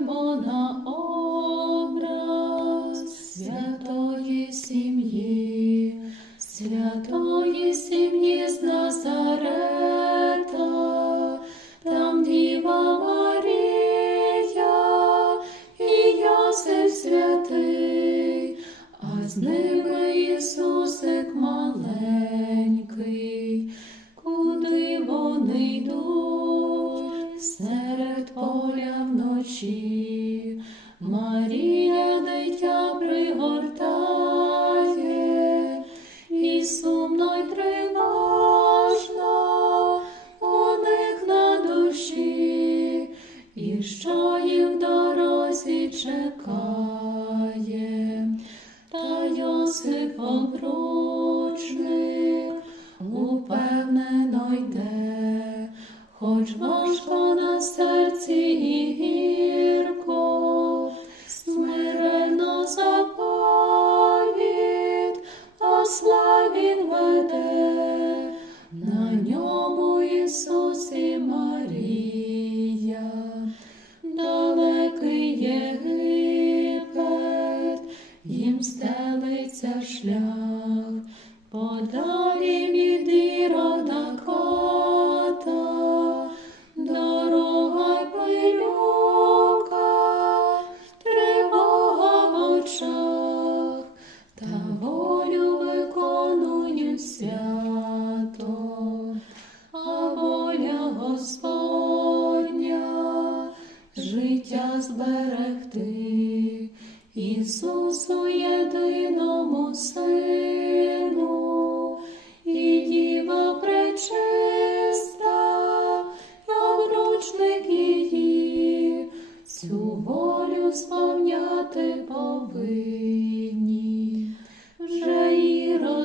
погляньмо на образ святої сім'ї, святої сім'ї з Назарета, там Діва Марія і Йосиф святий, а з ними вночі. Марія дитя пригортає, і сумно й тривожно у них на душі, і що їх в дорозі чекає, та Йосип обручник він веде, на ньому Ісус і Марія, далекий Єгипет, їм стелиться шлях, подалі зберегти. Ісусу єдиному Сину, і Діва пречиста, обручник її, цю волю сповняти повинні, вже і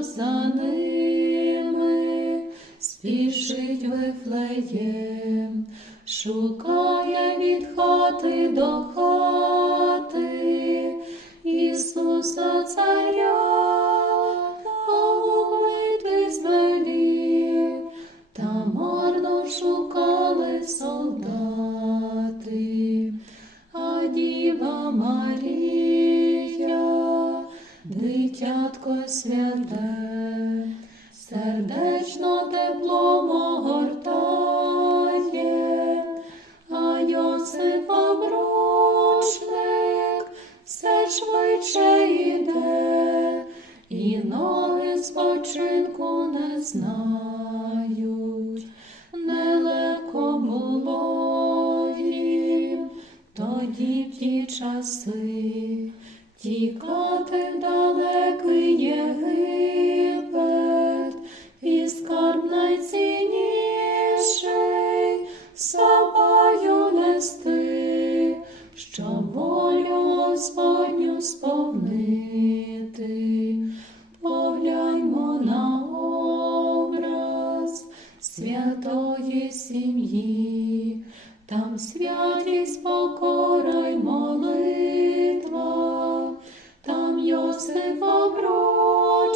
за ними спішить Вифлеєм, шукає від хати до хати Ісуса Царя, погубити звелів, та марно шукали солдати, а Діва Марія, дитятко святе, сердечно теплом а Йосип все швидше йде, і ноги спочинку не знають, нелегко було тоді в ті часи тікати далекий Єгипет, сповнити. Погляньмо на образ святої сім'ї, там святість, покора й молитва, там Йосиф обручник,